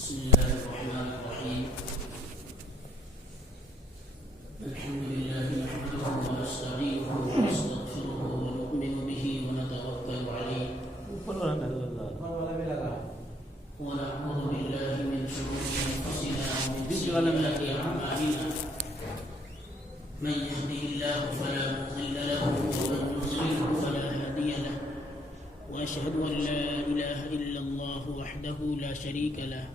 بسم الله الرحمن الرحيم. الحمد لله نحمده ونستعينه ونستغفره ونؤمن به ونتوكل عليه ونعوذ بالله من شرور انفسنا ومن سيئات اعمالنا. من يهده الله فلا مضل له ومن يضلل فلا هادي له، وأشهد أن لا إله إلا الله وحده لا شريك له،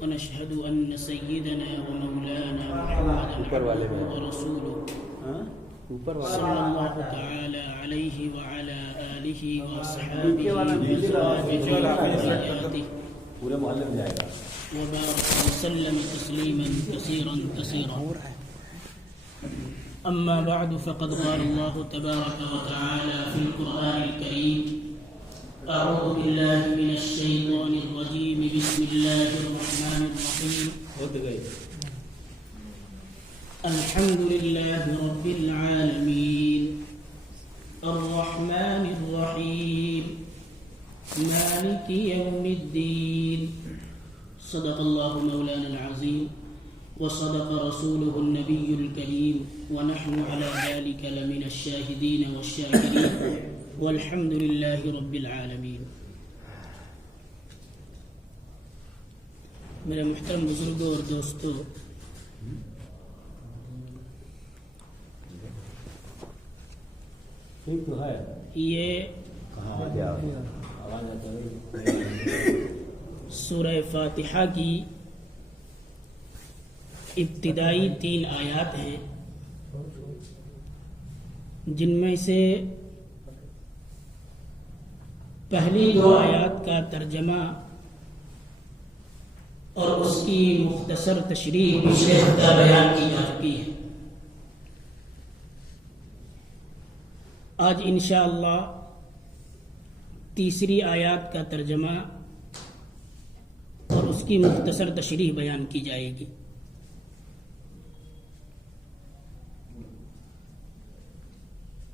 ونشهد أن سيدنا ومولانا محمدا عبده ورسوله صلى الله تعالى عليه وعلى آله وأصحابه وأزواجه وذرياته وبارك وسلم تسليما كثيرا. أما بعد، فقد قال الله تبارك وتعالى في القرآن الكريم: أعوذ بالله من الشيطان الرجيم، بسم الله الرحمن الرحيم. الحمد لله رب العالمين الرحمن الرحيم مالك يوم الدين. صدق الله مولانا العظيم وصدق رسوله النبي الكريم، ونحن على ذلك لمن الشاهدين والشاكرين، والحمد لله رب العالمین. میرے محترم بزرگوں اور دوستوں، یہ سورہ فاتحہ کی ابتدائی 3 آیات ہیں، جن میں سے پہلی 2 آیات کا ترجمہ اور اس کی مختصر تشریح پیشرفتہ بیان کی جا چکی ہے. آج انشاءاللہ تیسری آیات کا ترجمہ اور اس کی مختصر تشریح بیان کی جائے گی.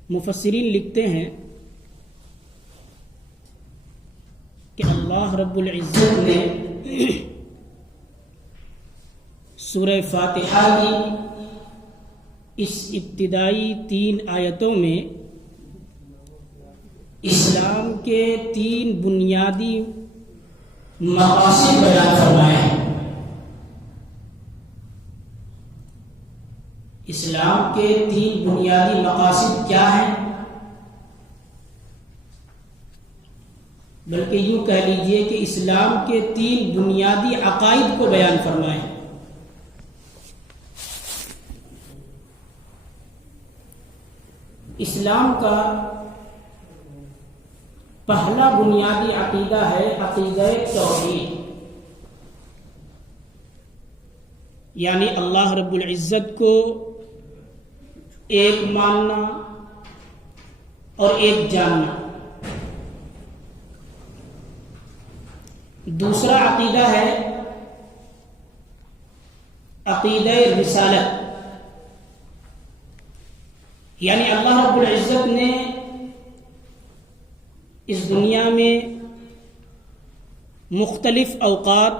مفسرین لکھتے ہیں کہ اللہ رب العزت نے سورہ فاتحہ کی اس ابتدائی 3 آیتوں میں اسلام کے 3 بنیادی مقاصد بیان فرمائے ہیں. اسلام کے 3 بنیادی مقاصد کیا ہیں؟ بلکہ یوں کہہ لیجئے کہ اسلام کے 3 بنیادی عقائد کو بیان فرمائے. اسلام کا پہلا بنیادی عقیدہ ہے عقیدہ توحید، یعنی اللہ رب العزت کو ایک ماننا اور ایک جاننا. دوسرا عقیدہ ہے عقیدہ رسالت، یعنی اللہ رب العزت نے اس دنیا میں مختلف اوقات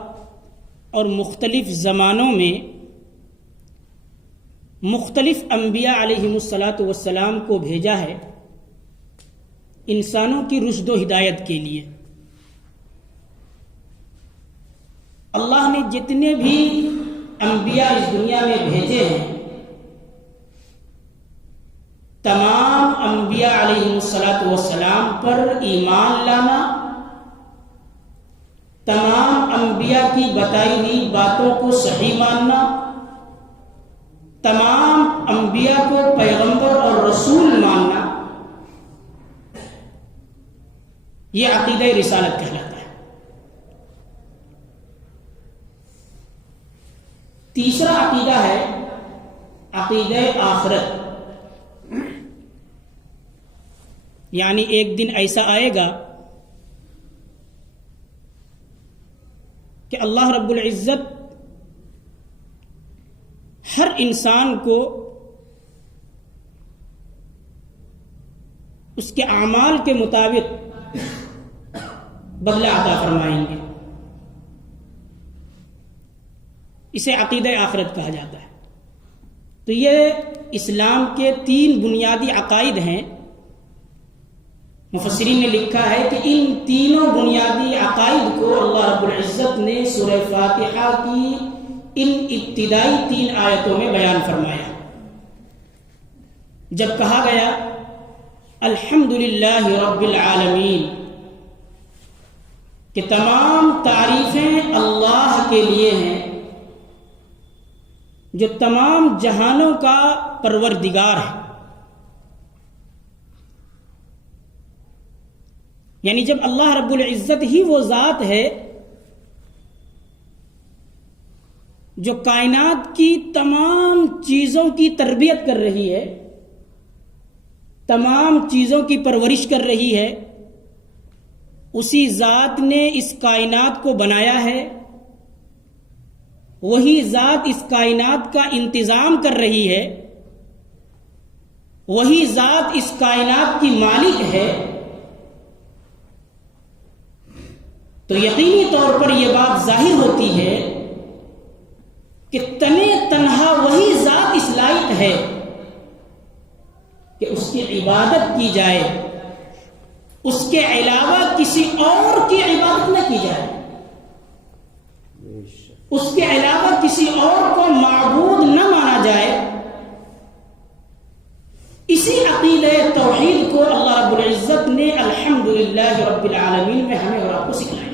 اور مختلف زمانوں میں مختلف انبیاء علیہم الصلاۃ کو بھیجا ہے انسانوں کی رشد و ہدایت کے لیے. اللہ نے جتنے بھی انبیاء اس دنیا میں بھیجے ہیں، تمام انبیاء علیہم الصلاۃ پر ایمان لانا، تمام انبیاء کی بتائی ہوئی باتوں کو صحیح ماننا، تمام انبیاء کو پیغمبر اور رسول ماننا، یہ عقیدہ رسالت کہلاتا ہے. تیسرا عقیدہ ہے عقیدہ آخرت، یعنی ایک دن ایسا آئے گا کہ اللہ رب العزت ہر انسان کو اس کے اعمال کے مطابق بدلہ عطا فرمائیں گے. اسے عقیدہ آخرت کہا جاتا ہے۔ تو یہ اسلام کے 3 بنیادی عقائد ہیں۔ مفسرین نے لکھا ہے کہ ان تینوں بنیادی عقائد کو اللہ رب العزت نے سورہ فاتحہ کی ان ابتدائی 3 آیتوں میں بیان فرمایا۔ جب کہا گیا الحمدللہ رب العالمین کہ تمام تعریفیں اللہ کے لیے ہیں جو تمام جہانوں کا پروردگار ہے، یعنی جب اللہ رب العزت ہی وہ ذات ہے جو کائنات کی تمام چیزوں کی تربیت کر رہی ہے، تمام چیزوں کی پرورش کر رہی ہے، اسی ذات نے اس کائنات کو بنایا ہے، وہی ذات اس کائنات کا انتظام کر رہی ہے، وہی ذات اس کائنات کی مالک ہے، تو یقینی طور پر یہ بات ظاہر ہوتی ہے کہ تنے تنہا وہی ذات اس لائق ہے کہ اس کی عبادت کی جائے، اس کے علاوہ کسی اور کی عبادت نہ کی جائے، اس کے علاوہ کسی اور کو معبود نہ مانا جائے۔ اسی عقیدہ توحید کو اللہ رب العزت نے الحمدللہ رب العالمین میں ہمیں اور آپ کو سکھلایا۔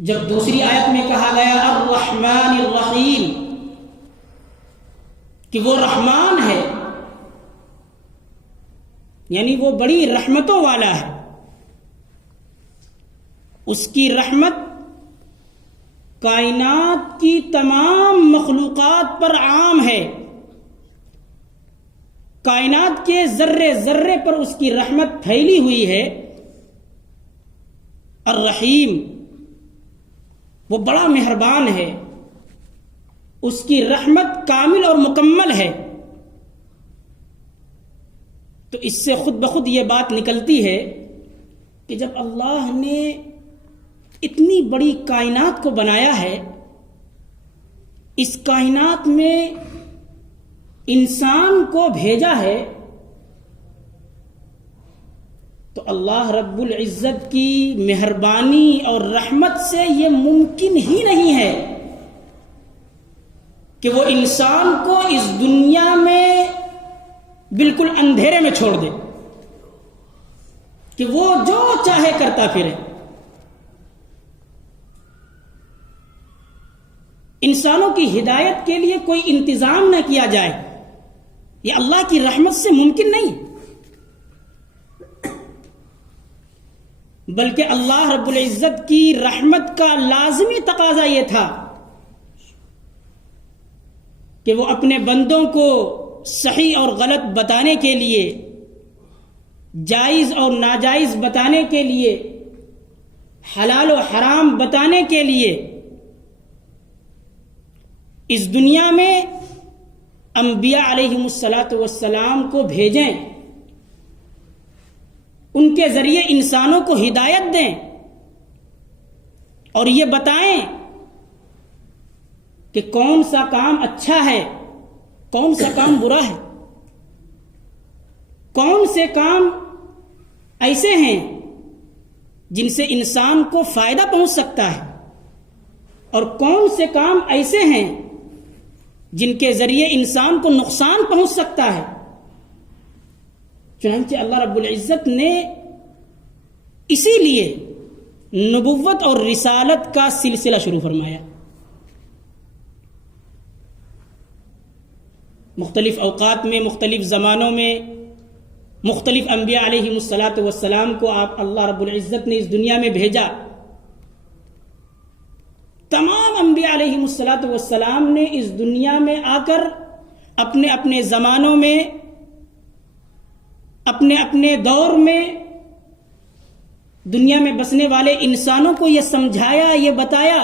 جب دوسری آیت میں کہا گیا الرحمن الرحیم کہ وہ رحمان ہے، یعنی وہ بڑی رحمتوں والا ہے، اس کی رحمت کائنات کی تمام مخلوقات پر عام ہے، کائنات کے ذرے ذرے پر اس کی رحمت پھیلی ہوئی ہے۔ الرحیم وہ بڑا مہربان ہے، اس کی رحمت کامل اور مکمل ہے۔ تو اس سے خود بخود یہ بات نکلتی ہے کہ جب اللہ نے اتنی بڑی کائنات کو بنایا ہے، اس کائنات میں انسان کو بھیجا ہے، تو اللہ رب العزت کی مہربانی اور رحمت سے یہ ممکن ہی نہیں ہے کہ وہ انسان کو اس دنیا میں بالکل اندھیرے میں چھوڑ دے کہ وہ جو چاہے کرتا پھرے۔ انسانوں کی ہدایت کے لیے کوئی انتظام نہ کیا جائے، یہ اللہ کی رحمت سے ممکن نہیں، بلکہ اللہ رب العزت کی رحمت کا لازمی تقاضا یہ تھا کہ وہ اپنے بندوں کو صحیح اور غلط بتانے کے لیے، جائز اور ناجائز بتانے کے لیے، حلال و حرام بتانے کے لیے اس دنیا میں انبیاء علیہم الصلاۃ والسلام کو بھیجیں، ان کے ذریعے انسانوں کو ہدایت دیں اور یہ بتائیں کہ کون سا کام اچھا ہے، کون سا کام برا ہے، کون سے کام ایسے ہیں جن سے انسان کو فائدہ پہنچ سکتا ہے اور کون سے کام ایسے ہیں جن کے ذریعے انسان کو نقصان پہنچ سکتا ہے۔ چنانچہ اللہ رب العزت نے اسی لیے نبوت اور رسالت کا سلسلہ شروع فرمایا۔ مختلف اوقات میں، مختلف زمانوں میں مختلف انبیاء علیہم الصلاۃ والسلام کو اللہ رب العزت نے اس دنیا میں بھیجا۔ تمام انبیاء علیہم الصلاۃ والسلام نے اس دنیا میں آ کر اپنے اپنے زمانوں میں، اپنے اپنے دور میں دنیا میں بسنے والے انسانوں کو یہ سمجھایا، یہ بتایا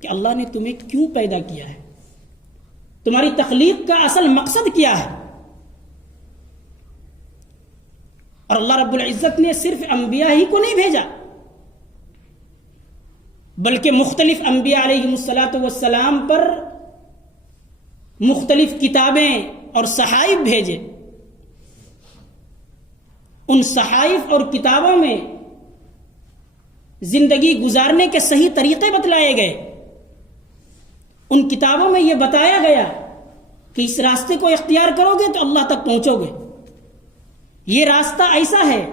کہ اللہ نے تمہیں کیوں پیدا کیا ہے، تمہاری تخلیق کا اصل مقصد کیا ہے۔ اور اللہ رب العزت نے صرف انبیاء ہی کو نہیں بھیجا بلکہ مختلف انبیاء علیہ السلام پر مختلف کتابیں اور صحائف بھیجے. ان صحائف اور کتابوں میں زندگی گزارنے کے صحیح طریقے بتلائے گئے. ان کتابوں میں یہ بتایا گیا کہ اس راستے کو اختیار کرو گے تو اللہ تک پہنچو گے. یہ راستہ ایسا ہے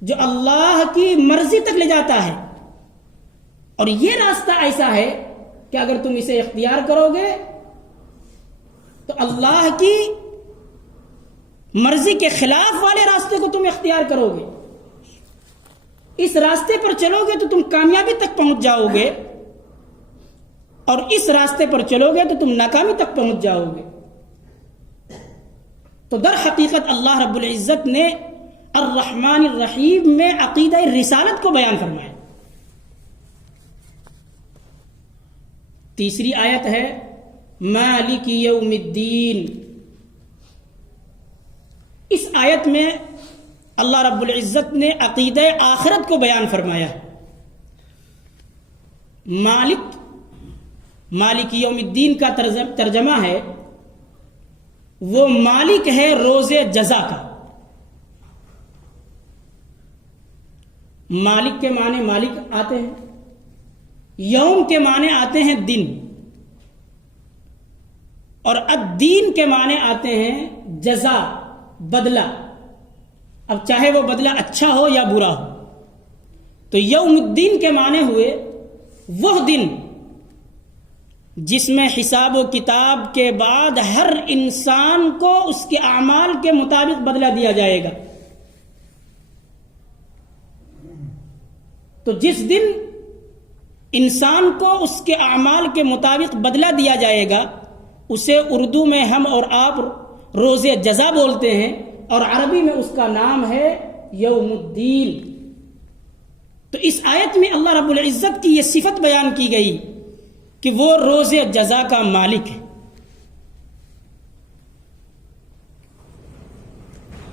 جو اللہ کی مرضی تک لے جاتا ہے، اور یہ راستہ ایسا ہے کہ اگر تم اسے اختیار کرو گے تو اللہ کی مرضی کے خلاف والے راستے کو تم اختیار کرو گے. اس راستے پر چلو گے تو تم کامیابی تک پہنچ جاؤ گے، اور اس راستے پر چلو گے تو تم ناکامی تک پہنچ جاؤ گے. تو در حقیقت اللہ رب العزت نے الرحمن الرحیم میں عقیدہ رسالت کو بیان فرمایا. تیسری آیت ہے مالک یوم الدین. اس آیت میں اللہ رب العزت نے عقیدہ آخرت کو بیان فرمایا. مالک یوم الدین کا ترجمہ ہے وہ مالک ہے روز جزا کا. مالک کے معنی مالک آتے ہیں، یوم کے معنی آتے ہیں دن، اور الدین کے معنی آتے ہیں جزا، بدلہ. اب چاہے وہ بدلہ اچھا ہو یا برا ہو. تو یوم الدین کے معنی ہوئے وہ دن جس میں حساب و کتاب کے بعد ہر انسان کو اس کے اعمال کے مطابق بدلہ دیا جائے گا. تو جس دن انسان کو اس کے اعمال کے مطابق بدلہ دیا جائے گا اسے اردو میں ہم اور آپ روز جزا بولتے ہیں، اور عربی میں اس کا نام ہے یوم الدین. تو اس آیت میں اللہ رب العزت کی یہ صفت بیان کی گئی کہ وہ روز جزا کا مالک ہے.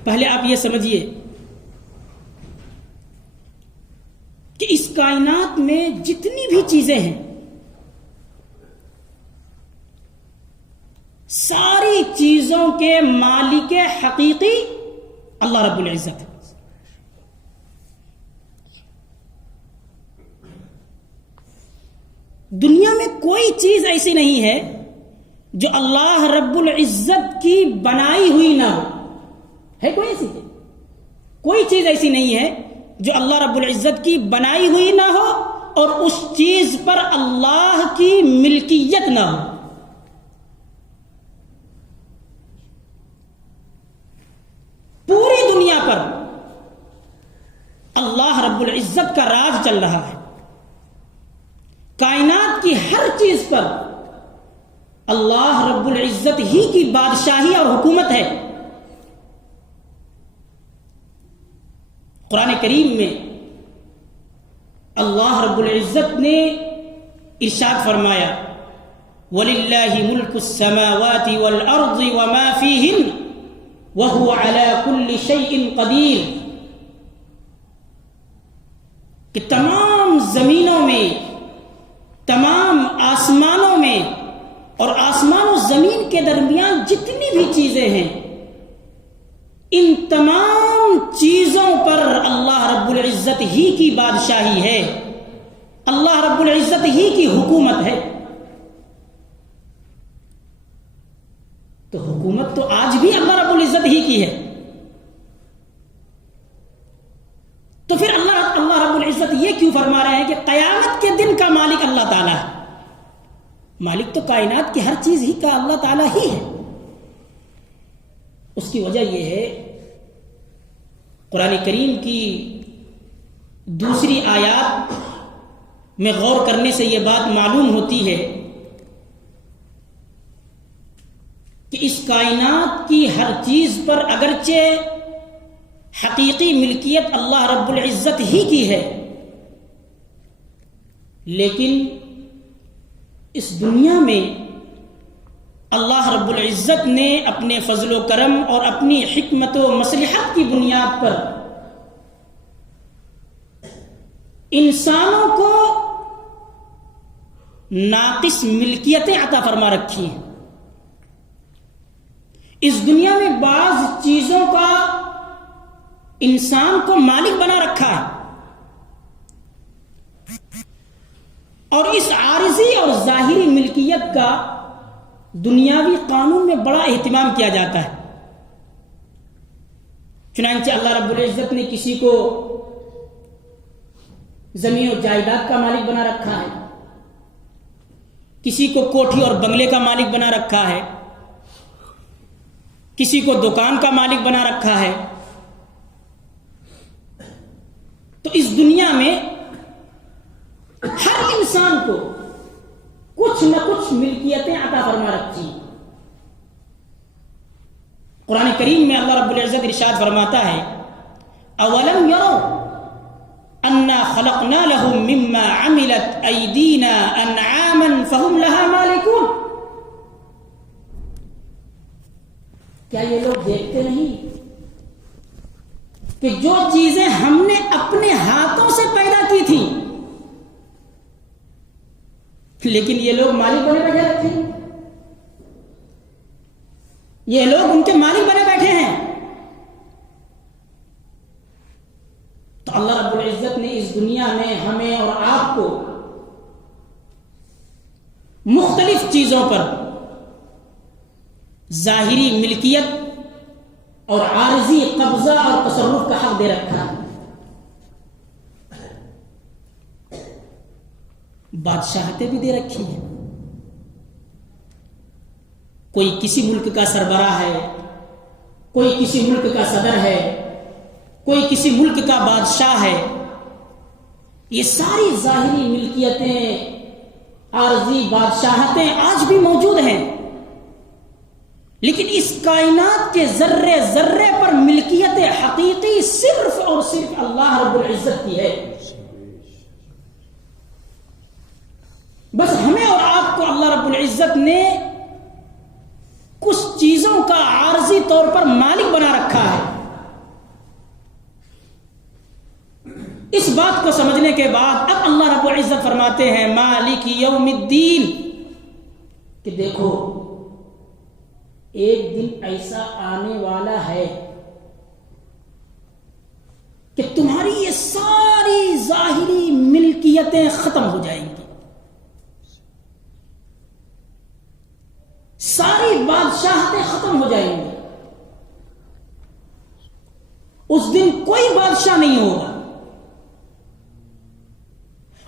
پہلے آپ یہ سمجھیے کہ اس کائنات میں جتنی بھی چیزیں ہیں ساری چیزوں کے مالک حقیقی اللہ رب العزت ہے. دنیا میں کوئی چیز ایسی نہیں ہے جو اللہ رب العزت کی بنائی ہوئی نہ ہو. ہے کوئی ایسی چیز؟ کوئی چیز ایسی نہیں ہے جو اللہ رب العزت کی بنائی ہوئی نہ ہو اور اس چیز پر اللہ کی ملکیت نہ ہو. پوری دنیا پر اللہ رب العزت کا راج چل رہا ہے. کائنات کی ہر چیز پر اللہ رب العزت ہی کی بادشاہی اور حکومت ہے. قرآن کریم میں اللہ رب العزت نے ارشاد فرمایا وَلِلَّهِ مُلْكُ السَّمَاوَاتِ وَالْأَرْضِ وَمَا فِيهِنَّ وَهُوَ عَلَى كُلِّ شَيْءٍ قَدِيرٌ. کہ تمام زمینوں میں، تمام آسمانوں میں اور آسمان و زمین کے درمیان جتنی بھی چیزیں ہیں ان تمام چیزوں پر اللہ رب العزت ہی کی بادشاہی ہے، اللہ رب العزت ہی کی حکومت ہے. تو حکومت تو آج بھی اللہ رب العزت ہی کی ہے. تو پھر اللہ رب العزت یہ کیوں فرما رہے ہیں کہ قیامت کے دن کا مالک اللہ تعالیٰ ہے؟ مالک تو کائنات کی ہر چیز ہی کا اللہ تعالیٰ ہی ہے. اس کی وجہ یہ ہے قرآن کریم کی دوسری آیات میں غور کرنے سے یہ بات معلوم ہوتی ہے کہ اس کائنات کی ہر چیز پر اگرچہ حقیقی ملکیت اللہ رب العزت ہی کی ہے، لیکن اس دنیا میں اللہ رب العزت نے اپنے فضل و کرم اور اپنی حکمت و مصلحت کی بنیاد پر انسانوں کو ناقص ملکیتیں عطا فرما رکھی ہیں. اس دنیا میں بعض چیزوں کا انسان کو مالک بنا رکھا ہے، اور اس عارضی اور ظاہری ملکیت کا دنیاوی قانون میں بڑا اہتمام کیا جاتا ہے. چنانچہ اللہ رب العزت نے کسی کو زمین و جائیداد کا مالک بنا رکھا ہے، کسی کو کوٹھی اور بنگلے کا مالک بنا رکھا ہے، کسی کو دکان کا مالک بنا رکھا ہے. تو اس دنیا میں ہر انسان کو کچھ نہ کچھ ملکیتیں عطا فرما رکھی ہیں. قرآن کریم میں اللہ رب العزت ارشاد فرماتا ہے اولم یروا انا خلقنا لهم مما عملت ایدینا انعاما فهم لها مالکون. کیا یہ لوگ دیکھتے نہیں کہ جو چیزیں ہم نے اپنے ہاتھوں سے پیدا کی تھی لیکن یہ لوگ مالک بنے بیٹھے رکھے ہیں، یہ لوگ ان کے مالک بنے بیٹھے ہیں. تو اللہ رب العزت نے اس دنیا میں ہمیں اور آپ کو مختلف چیزوں پر ظاہری ملکیت اور عارضی قبضہ اور تصرف کا حق دے رکھا ہے. بادشاہتیں بھی دے رکھی ہیں. کوئی کسی ملک کا سربراہ ہے، کوئی کسی ملک کا صدر ہے، کوئی کسی ملک کا بادشاہ ہے. یہ ساری ظاہری ملکیتیں، عارضی بادشاہتیں آج بھی موجود ہیں، لیکن اس کائنات کے ذرے ذرے پر ملکیت حقیقی صرف اور صرف اللہ رب العزت کی ہے. بس ہمیں اور آپ کو اللہ رب العزت نے کچھ چیزوں کا عارضی طور پر مالک بنا رکھا ہے. اس بات کو سمجھنے کے بعد اب اللہ رب العزت فرماتے ہیں مالک یوم الدین کہ دیکھو ایک دن ایسا آنے والا ہے کہ تمہاری یہ ساری ظاہری ملکیتیں ختم ہو جائیں گی، ساری بادشاہتیں ختم ہو جائیں گی. اس دن کوئی بادشاہ نہیں ہوگا،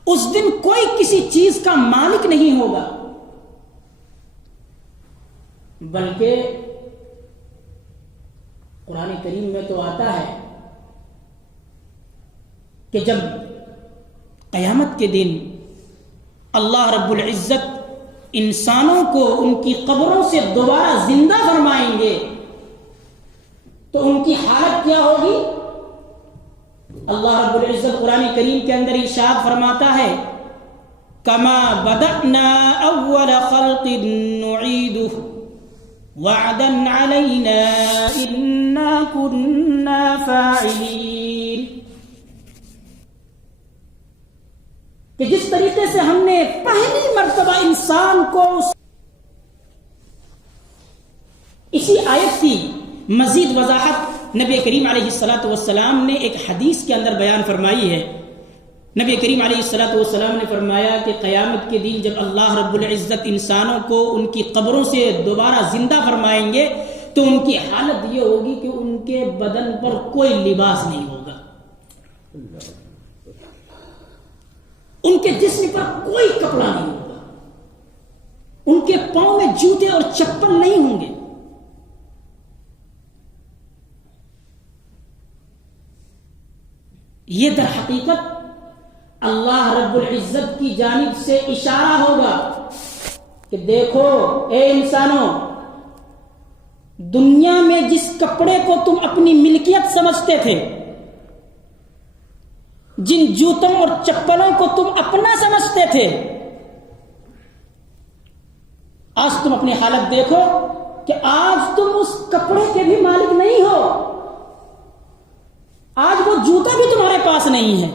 اس دن کوئی کسی چیز کا مالک نہیں ہوگا، بلکہ قرآن کریم میں تو آتا ہے کہ جب قیامت کے دن اللہ رب العزت انسانوں کو ان کی قبروں سے دوبارہ زندہ فرمائیں گے تو ان کی حالت کیا ہوگی؟ اللہ رب العزت قرآن کریم کے اندر ارشاد فرماتا ہے کما بدأنا اول خلق نعیدہ وعدا علینا انا کنا فاعلین. کہ جس طریقے سے ہم نے پہلی مرتبہ انسان کو اسی آیت کی مزید وضاحت نبی کریم علیہ الصلوۃ والسلام نے ایک حدیث کے اندر بیان فرمائی ہے. نبی کریم علیہ الصلوۃ والسلام نے فرمایا کہ قیامت کے دن جب اللہ رب العزت انسانوں کو ان کی قبروں سے دوبارہ زندہ فرمائیں گے تو ان کی حالت یہ ہوگی کہ ان کے بدن پر کوئی لباس نہیں ہوگا، ان کے جسم پر کوئی کپڑا نہیں ہوگا، ان کے پاؤں میں جوتے اور چپل نہیں ہوں گے. یہ در حقیقت اللہ رب العزت کی جانب سے اشارہ ہوگا کہ دیکھو اے انسانوں، دنیا میں جس کپڑے کو تم اپنی ملکیت سمجھتے تھے، جن جوتوں اور چپلوں کو تم اپنا سمجھتے تھے، آج تم اپنی حالت دیکھو کہ آج تم اس کپڑے کے بھی مالک نہیں ہو، آج وہ جوتا بھی تمہارے پاس نہیں ہے.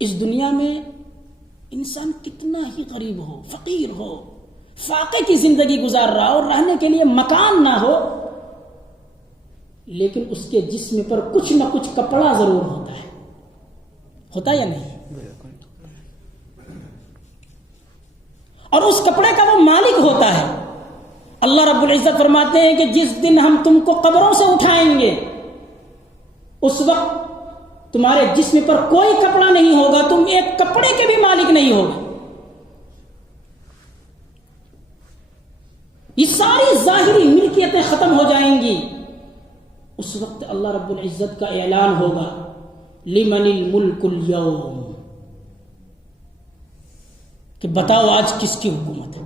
اس دنیا میں انسان کتنا ہی غریب ہو، فقیر ہو، فاقے کی زندگی گزار رہا ہو، رہنے کے لیے مکان نہ ہو، لیکن اس کے جسم پر کچھ نہ کچھ کپڑا ضرور ہوتا ہے یا نہیں؟ اور اس کپڑے کا وہ مالک ہوتا ہے۔ اللہ رب العزت فرماتے ہیں کہ جس دن ہم تم کو قبروں سے اٹھائیں گے اس وقت تمہارے جسم پر کوئی کپڑا نہیں ہوگا، تم ایک کپڑے کے بھی مالک نہیں ہوگے۔ یہ ساری ظاہری ملکیتیں ختم ہو جائیں گی۔ اس وقت اللہ رب العزت کا اعلان ہوگا لمن الملک اليوم، کہ بتاؤ آج کس کی حکومت ہے۔